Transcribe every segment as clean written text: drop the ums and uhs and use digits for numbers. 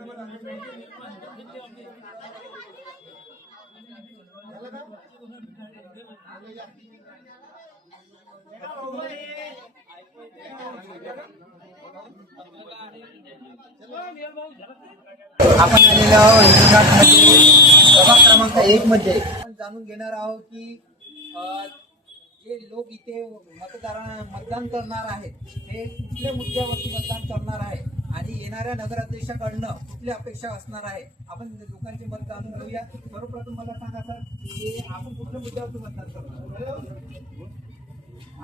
आपण आलेलो आहोत हिंगणघाटमध्ये प्रभाग क्रमांक 1 मध्ये आपण जाणून घेणार आहोत की जे लोक इथे मतदान करणार आहेत हे कुठल्या मुद्द्यावरती मतदान करणार आहे आणि येणाऱ्या नगराध्यक्षाकडनं कुठल्या अपेक्षा असणार आहे. आपण लोकांचे मत जाणून घेऊया. सर्वप्रथम मला सांगा सर की आपण कुठल्या मुद्द्यावरती मतदान करणार,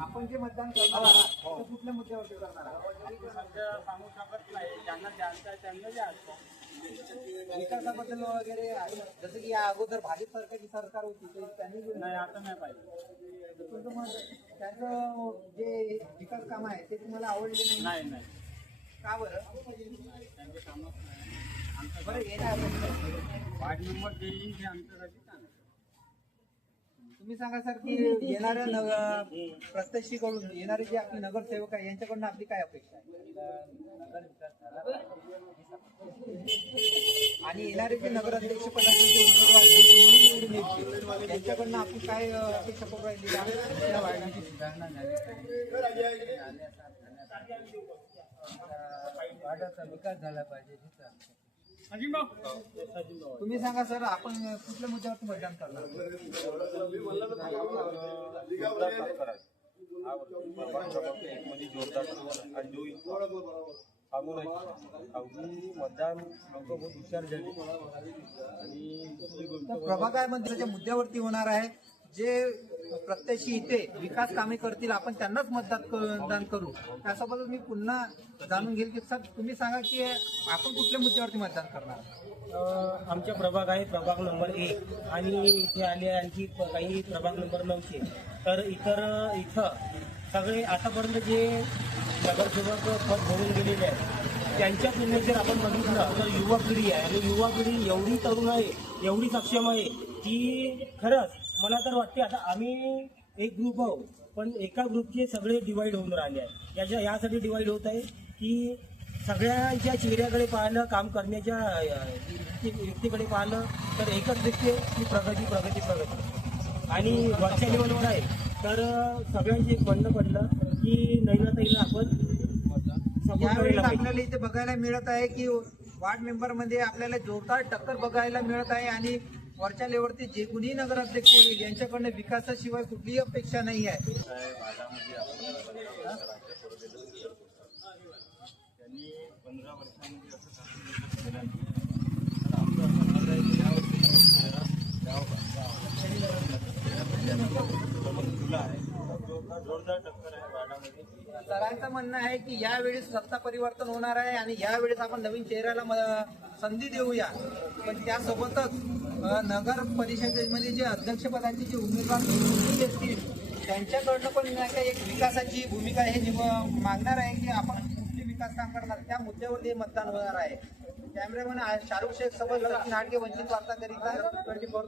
आपण जे मतदान करणार आहात ते कुठल्या मुद्द्यावरती करणार आहात? विकासाबद्दल वगैरे जसं की या अगोदर भाजप सरकार होती त्यांनी नाही, आता नाही पाहिजे. त्यांचं जे विकास काम आहे ते तुम्हाला आवडले नाही? नाही. का बरं? त्यांचे काम बरं येणार वार्ड नंबर देईल हे आमच्यासाठी चांगलं. तुम्ही सांगा सर की येणाऱ्या प्रत्यक्षीकडून येणारे जे आपले नगरसेवक आहे यांच्याकडून आपली काय अपेक्षा आहे आणि येणारे जे नगराध्यक्ष पदाचे जे उमेदवार निवडून येतील त्यांच्याकडनं आपण काय अपेक्षा करू राहिली? वार्डाची सुधारणा झाली वार्डाचा विकास झाला पाहिजे. तुम्ही सांगा सर आपण कुठल्या मुद्द्यावर मतदान करणार? प्रभागामध्ये मुद्द्यावरती होणार आहे जे प्रत्यक्षी इथे विकास कामे करतील आपण त्यांनाच मतदान करू. त्यासोबतच मी पुन्हा जाणून घेईल की सर तुम्ही सांगा की आपण कुठल्या मुद्द्यावरती मतदान करणार? आमचा प्रभाग आहे प्रभाग नंबर 1 आणि इथे आले आणखी काही प्रभाग नंबर 9चे. तर इथं सगळे आतापर्यंत जे नगरसेवक पद भरून गेलेले आहेत त्यांच्या तुलनेत जर आपण बघितलं तर युवा पिढी आहे आणि युवा पिढी एवढी तरुण आहे, एवढी सक्षम आहे की खरंच मला तर वाटते आता आम्ही एक ग्रुप आहोत पण एका ग्रुपचे सगळे डिवाईड होऊन राहिले आहे. यासाठी डिवाईड होत आहे की सगळ्यांच्या चेहऱ्याकडे पाहिलं, काम करण्याच्या व्यक्तीकडे पाहिलं तर एकच दिसते की प्रगती आणि वरच्या लेवलवर आहे. तर सगळ्यांचे एक म्हणणं पडलं की नैनाताईला आपण आपल्याला इथे बघायला मिळत आहे की वार्ड मेंबर मध्ये आपल्याला जोरदार टक्कर बघायला मिळत आहे आणि वरच्या लेवलवरती जे कुणी नगराध्यक्ष यांच्याकडनं विकासाशिवाय कुठलीही अपेक्षा नाही आहे. त्यांनी 15 वर्षांमध्ये जोरदार टक्कर आहे वार्डामध्ये. सरांचं म्हणणं आहे की यावेळेस सत्ता परिवर्तन होणार आहे आणि यावेळेस आपण नवीन चेहऱ्याला संधी देऊया. पण त्यासोबतच नगर परिषदेमध्ये जे अध्यक्षपदाचे जे उमेदवार असतील त्यांच्याकडनं पण एक विकासाची भूमिका हे मागणार आहे की आपण कुठले विकास काम करणार त्या मुद्द्यावर मतदान होणार आहे. कॅमेरामॅन शाहरुख शेख सोबत नाटके वंचित वार्ताकरिता 24